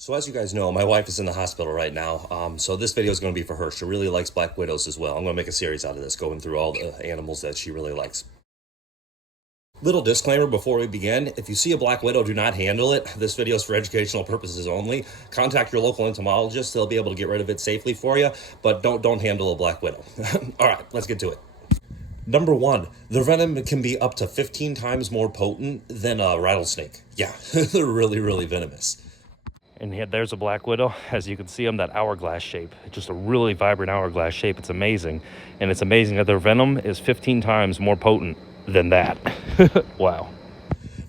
So as you guys know, my wife is in the hospital right now. So this video is going to be for her. She really likes black widows as well. I'm going to make a series out of this, going through all the animals that she really likes. Little disclaimer before we begin. If you see a black widow, do not handle it. This video is for educational purposes only. Contact your local entomologist. They'll be able to get rid of it safely for you, but don't handle a black widow. All right, let's get to it. Number one, their venom can be up to 15 times more potent than a rattlesnake. Yeah, they're really venomous. And there's a black widow. As you can see them, that hourglass shape. It's just a really vibrant hourglass shape. It's amazing. And it's amazing that their venom is 15 times more potent than that. Wow.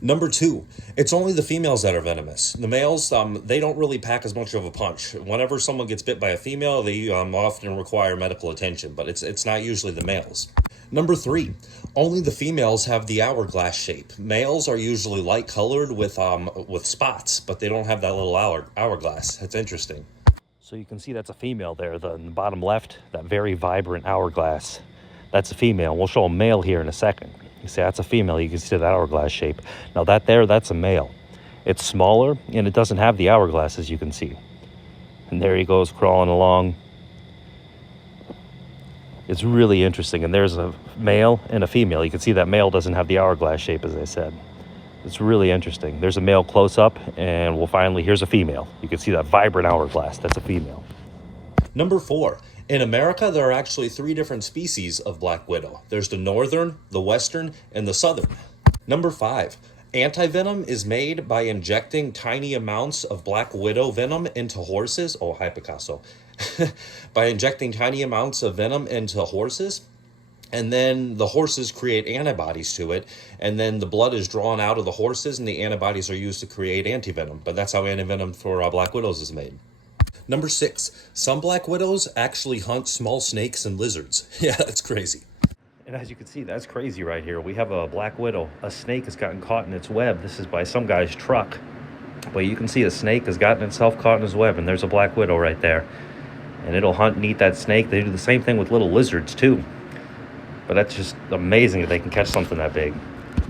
Number two, it's only the females that are venomous. The males, they don't really pack as much of a punch. Whenever someone gets bit by a female, they often require medical attention, but it's not usually the males. Number three, only the females have the hourglass shape. Males are usually light colored with spots, but they don't have that little hourglass. It's interesting. So you can see that's a female there, in the bottom left, that very vibrant hourglass. That's a female. We'll show a male here in a second. You see, that's a female. You can see that hourglass shape. Now that's a male. It's smaller, and it doesn't have the hourglass, as you can see. And there he goes, crawling along. It's really interesting. And there's a male and a female. You can see that male doesn't have the hourglass shape, as I said. It's really interesting. There's a male close up, and here's a female. You can see that vibrant hourglass. That's a female. Number four, in America, there are actually 3 different species of black widow. There's the northern, the western, and the southern. Number 5, anti-venom is made by injecting tiny amounts of black widow venom into horses. Oh, hi, Picasso. By injecting tiny amounts of venom into horses, and then the horses create antibodies to it, and then the blood is drawn out of the horses, and the antibodies are used to create anti-venom. But that's how anti-venom for black widows is made. Number 6, some black widows actually hunt small snakes and lizards. Yeah, that's crazy. And as you can see, that's crazy right here. We have a black widow. A snake has gotten caught in its web. This is by some guy's truck. But you can see a snake has gotten itself caught in his web, and there's a black widow right there. And it'll hunt and eat that snake. They do the same thing with little lizards, too. But that's just amazing that they can catch something that big.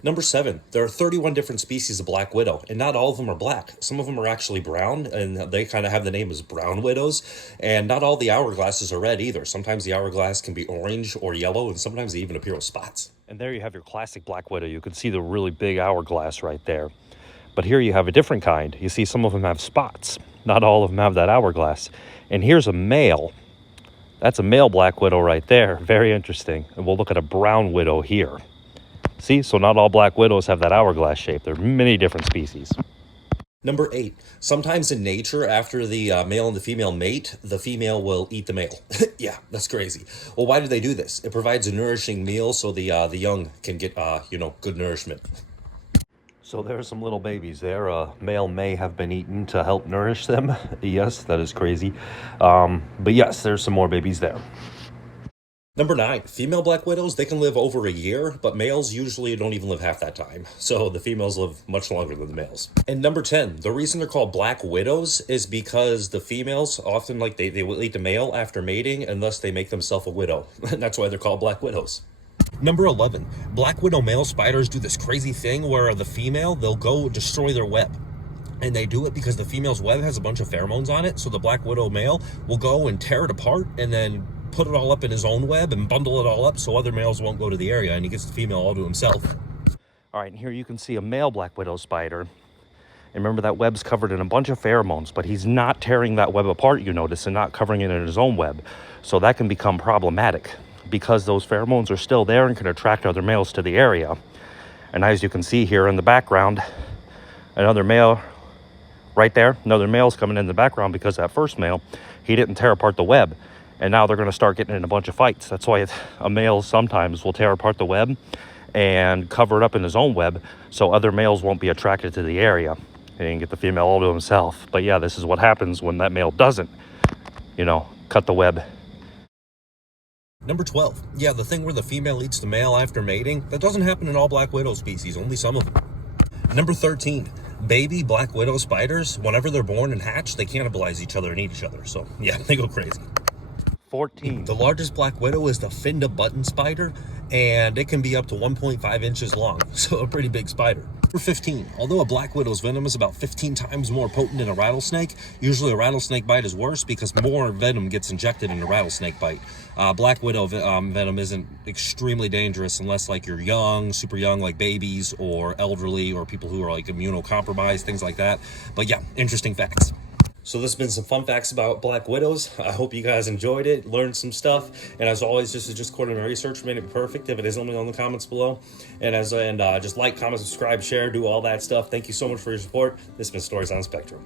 Number 7, there are 31 different species of black widow, and not all of them are black. Some of them are actually brown, and they kind of have the name as brown widows. And not all the hourglasses are red either. Sometimes the hourglass can be orange or yellow, and sometimes they even appear with spots. And there you have your classic black widow. You can see the really big hourglass right there. But here you have a different kind. You see some of them have spots. Not all of them have that hourglass. And here's a male. That's a male black widow right there. Very interesting. And we'll look at a brown widow here. See, so not all black widows have that hourglass shape. There are many different species. Number 8, sometimes in nature, after the male and the female mate, the female will eat the male. Yeah, that's crazy. Well, why do they do this? It provides a nourishing meal so the young can get, good nourishment. So there's some little babies there. A male may have been eaten to help nourish them. Yes, that is crazy. But yes, there's some more babies there. Number 9, female black widows, they can live over a year, but males usually don't even live half that time. So the females live much longer than the males. And number 10, the reason they're called black widows is because the females often, they will eat the male after mating, and thus they make themselves a widow. That's why they're called black widows. Number 11, black widow male spiders do this crazy thing where the female, they'll go destroy their web. And they do it because the female's web has a bunch of pheromones on it, so the black widow male will go and tear it apart and then put it all up in his own web and bundle it all up so other males won't go to the area, and he gets the female all to himself. All right, and here you can see a male black widow spider. And remember, that web's covered in a bunch of pheromones, but he's not tearing that web apart, you notice, and not covering it in his own web. So that can become problematic because those pheromones are still there and can attract other males to the area. And as you can see here in the background, another male right there, another male's coming in the background because that first male, he didn't tear apart the web. And now they're going to start getting in a bunch of fights. That's why a male sometimes will tear apart the web and cover it up in his own web so other males won't be attracted to the area and get the female all to himself. But yeah, this is what happens when that male doesn't, cut the web. Number 12, yeah, the thing where the female eats the male after mating, that doesn't happen in all black widow species, only some of them. Number 13, baby black widow spiders, whenever they're born and hatch, they cannibalize each other and eat each other. So yeah, they go crazy. 14. The largest black widow is the Finda button spider, and it can be up to 1.5 inches long, so a pretty big spider. Number 15. Although a black widow's venom is about 15 times more potent than a rattlesnake, usually a rattlesnake bite is worse because more venom gets injected in a rattlesnake bite. Black widow venom isn't extremely dangerous unless like you're young, super young, like babies or elderly or people who are like immunocompromised, things like that. But yeah, interesting facts. So this has been some fun facts about black widows. I hope you guys enjoyed it, learned some stuff, and as always, just according to my research, made it perfect. If it is, let me know in the comments below. And just like, comment, subscribe, share, do all that stuff. Thank you so much for your support. This has been Stories on Spectrum.